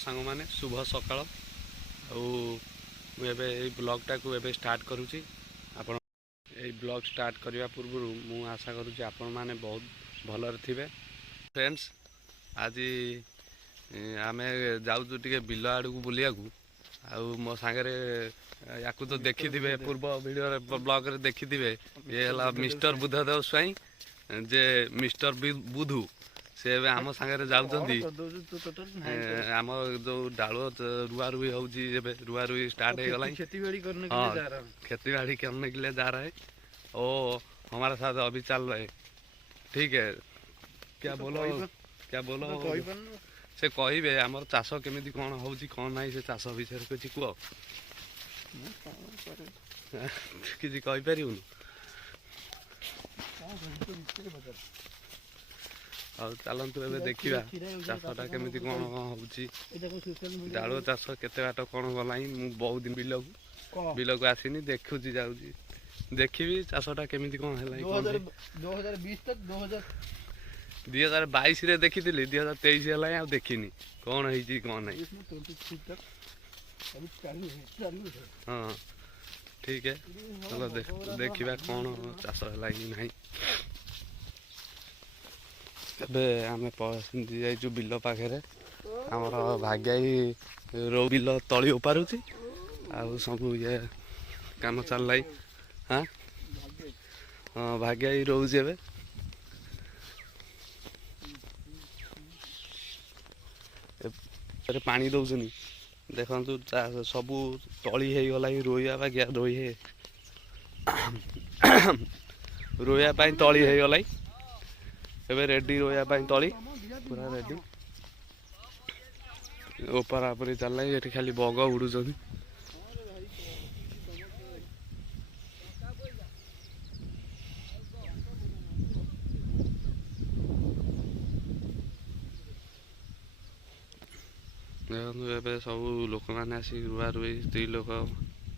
सांग मैंने शुभ सकाळ मुझे ब्लॉगटा को एबे स्टार्ट करुँची आपण ये ब्लॉग स्टार्ट करने पूर्व मु आशा करुँची आपण मैंने बहुत भलर थे फ्रेंड्स आज आम जाऊँ टे बिल आड़ को बुलिया मो सांगे या तो देखी थे पूर्व वीडियो ब्लॉग रे देखी थे ये है मिस्टर बुद्धदेव स्वाई जे मिस्टर बुधू से आम सागर जाऊँगी आम जो डाल रुआ रुई हो रुआ रुई स्टार्ट हो गला खेती बाड़ी करने के लिए जा रहा है ओ हमारे साथ अभी चल रहे ठीक है क्या बोलो से कहे आमर चाष केमी कौन हो कौन ना से चाष विषय किसी कह किसी कहीपर ଆଉ ଚାଲନ୍ତୁ ଏବେ ଦେଖିବା ଚାଷଟା କେମିତି କ'ଣ ହେଉଛି ଡାଳୁଅ ଚାଷ କେତେ ବାଟ କ'ଣ ଗଲାଣି ମୁଁ ବହୁତ ଦିନ ବିଲକୁ ଆସିନି ଦେଖୁଛି ଯାଉଛି ଦେଖିବି ଚାଷଟା କେମିତି କ'ଣ ହେଲା 2022ରେ ଦେଖିଥିଲି 2023 ହେଲାଣି ଆଉ ଦେଖିନି କ'ଣ ହେଇଛି କ'ଣ ନାହିଁ ହଁ ଠିକ୍ ଚାଲ ଦେଖିବା କ'ଣ ଚାଷ ହେଲା କି ନାହିଁ ଏବେ ଆମେ ପହଞ୍ଚି ଯାଇଛୁ ବିଲ ପାଖରେ ଆମର ଭାଗ୍ୟାଇ ରୋ ବିଲ ତଳି ଉପାରୁଛି ଆଉ ସବୁ ଇଏ କାମ ଚାଲିଲାଣି ହଁ ଭାଗ୍ୟାଇ ରହୁଛି ଏବେ ପାଣି ଦଉଛନ୍ତି ଦେଖନ୍ତୁ ସବୁ ତଳି ହେଇଗଲା ରୋଇବା ଭାଗ୍ୟା ରୋଇବା ପାଇଁ ତଳି ହେଇଗଲା ଏବେ ରେଡି रोया तली पूरा रेडी ओपरा उपरी चलना ये खाली बग उड़ू देखो सब लोक मैंने आसिक रुआ रुई स्त्री लोक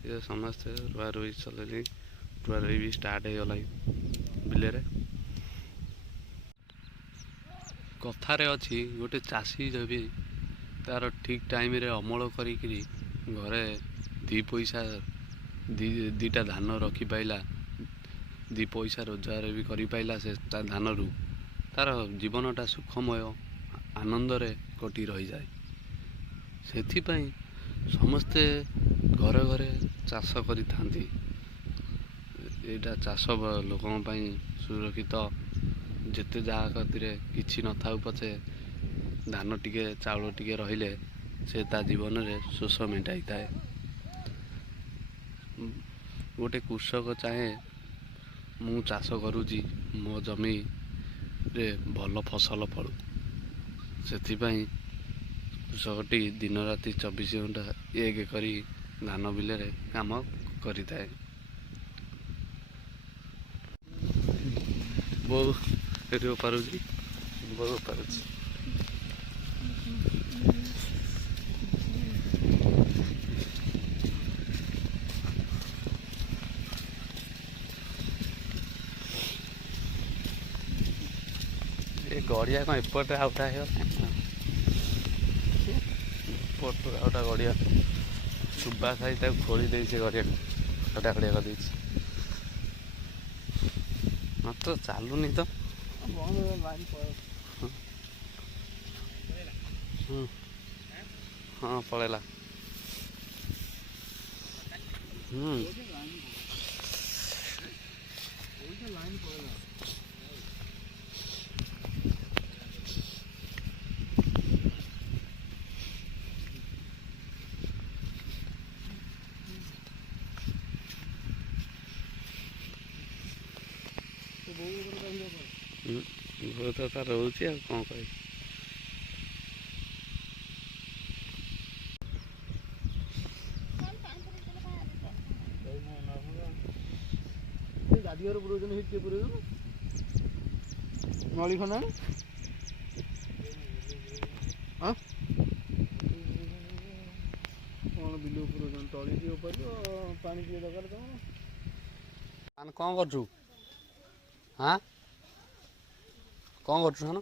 ये समस्ते रुआ रुई चलनी रुआ रुई भी स्टार्ट हो गला बिलेरे कथारे अच्छी गोटे चाषी जब तार ठीक टाइम रे अमल करी घरे दी पैसा दीटा धान रखी पाइला दी पैसा रोजगार भी करी पाइला से धान रू तार जीवनटा सुखमय आनंद रे कटी रही जाए सेथिपाई समस्ते घरे घरे चाष करी थांती एटा चाष लोकों पाई सुरक्षित जेते जहाँ कतिरे किछि न थाउ पछे धान टिके चाउल टिके रहिले से ता जीवन रे शोष मेटाई थाए गोटे कृषक चाहे मु चाष करूची मो जमी रे भल फसल फलू सेथिपाई कृषकटी दिन राति 24 घंटा एक करी धान बिले रे काम करि थाए बहु पारुची बहुत पारुची ये गड़िया कौन एपटे आउटा आउटा गड़िया सुबा खाई खोली दे गड़िया गड़ा गड़िया कर मात्र चलुनी तो हाँ पड़ेला बहुत रोचे कौन कह गाड़िया नली खना हाँ कौन बिल तली पानी पी दरकार कौन कर हाँ कौन कर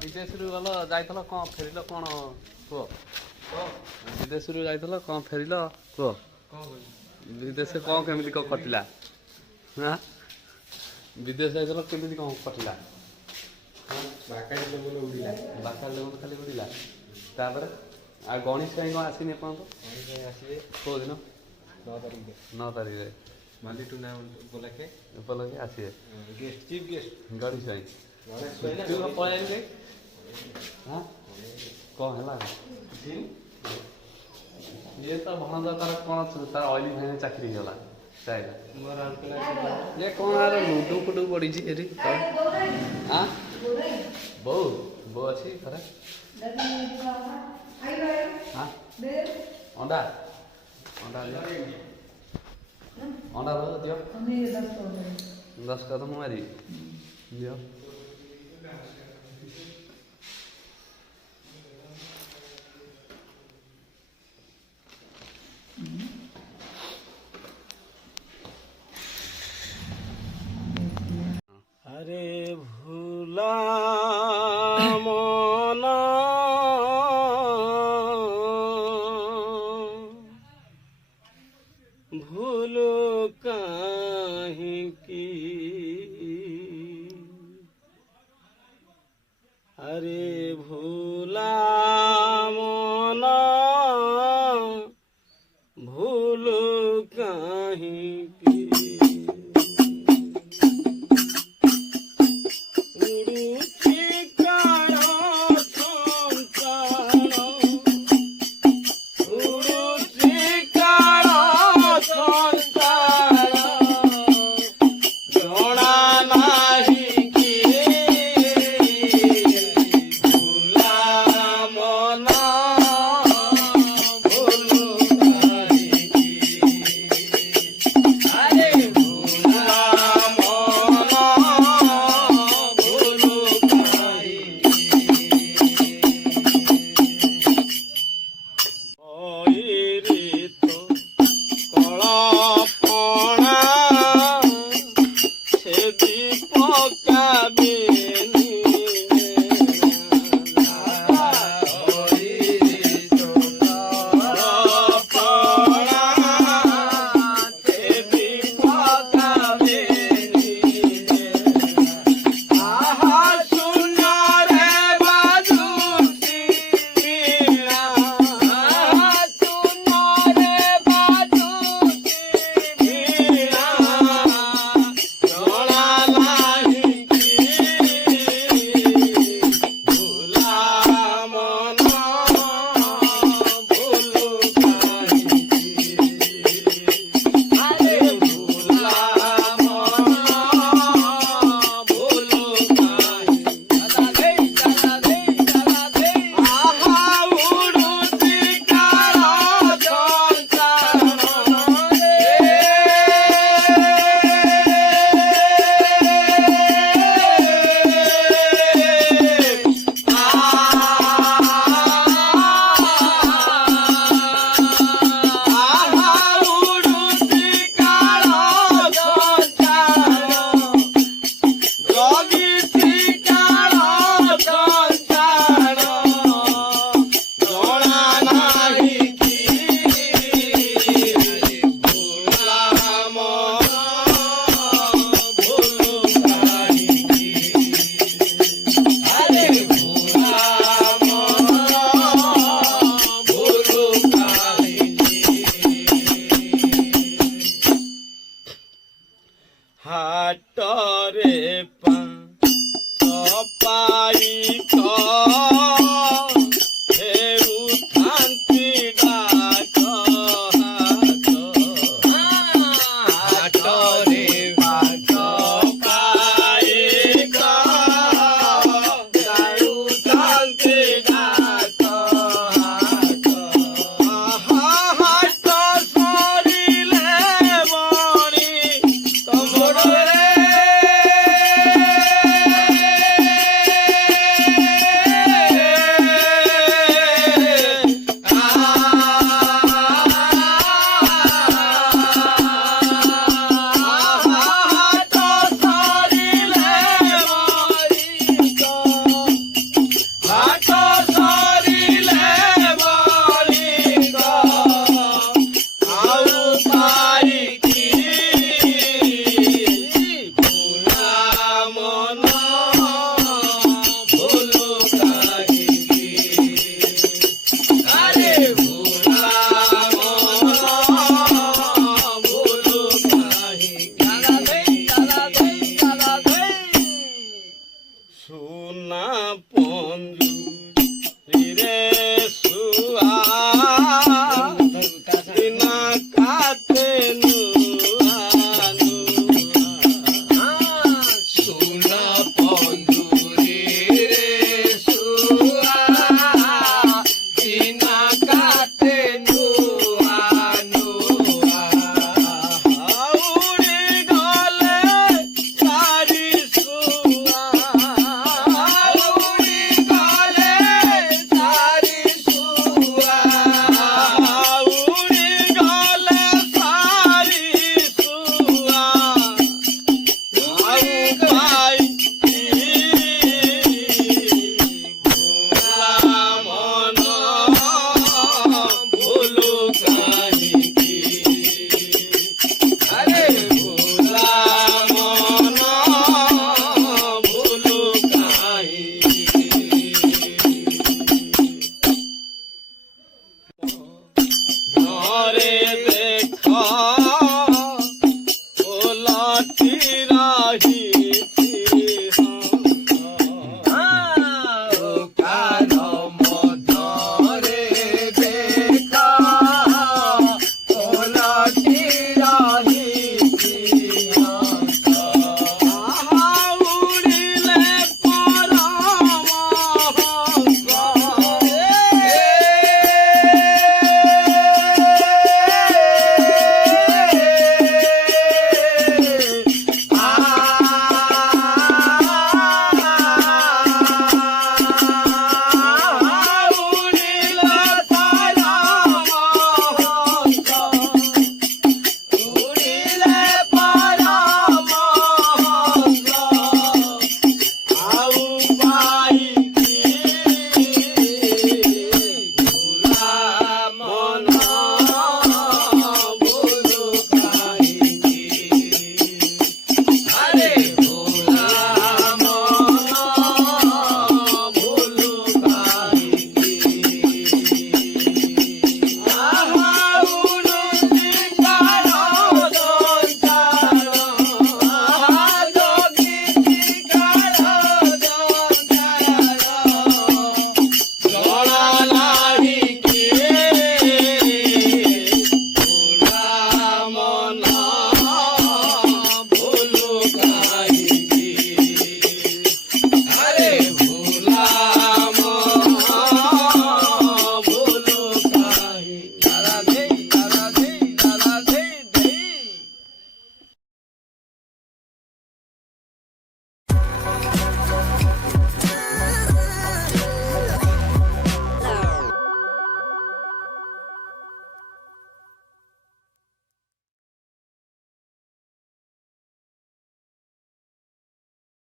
ବିଦେଶରୁ ଗଲ ଯାଇଥିଲ କ'ଣ ଫେରିଲ କ'ଣ କୁହ? ବିଦେଶରୁ ଯାଇଥିଲ କ'ଣ ଫେରିଲ କୁହ? ବିଦେଶରେ କ'ଣ କେମିତି କ'ଣ କଟିଲା? ହାଁ ବିଦେଶ ଯାଇଥିଲ କେମିତି କ'ଣ କଟିଲା? ବାକାଡ଼ି ଲେବୁଲ ଉଡ଼ିଲା। ବାକାଳ ଲେବୁଲ ଖାଲି ଉଡ଼ିଲା। ତାପରେ ଆଉ ଗଣେଶ ଭାଇ କ'ଣ ଆସିନି ଏପର୍ଯ୍ୟନ୍ତ? ଆସିବେ କେଉଁଦିନ? 9 ତାରିଖରେ 9 ତାରିଖରେ ମାଲି ଟୁର୍ଣ୍ଣାମେଣ୍ଟ ଉପଲକ୍ଷେ ଉପଲକ୍ଷେ ଆସିବେ ଗେଷ୍ଟ ଚିଫ୍ ଗେଷ୍ଟ ଗଣେଶ ଭାଇ। ଗଣେଶ ଭାଇ ତୁ କ'ଣ ପଳେଇଲୁ ହାଁ କ'ଣ ହେଲା? ଇଏ ତ ଭଣଜା ତାର କ'ଣ ତାର ଅଏଲି ଭାଇରେ ଚାକିରି ହେଇଗଲା ଚାଇଲା। ଏ କ'ଣ ଆର ଲୁଡୁ ଫୁଡୁ ପଡ଼ିଛି ଏଠି ହାଁ ବୋଉ ବୋଉ ଅଛି ଘରେ ହାଁ ଅଣ୍ଡା ଅଣ୍ଡା ଅଣ୍ଡା ଦିଅ 10 କଦମ ମାରି ଦିଅ। আরে ভুলা মনা ভুলো কাহিকি আরে ভুলা মনা ভুলো কাহিকি হাটরে পা পাই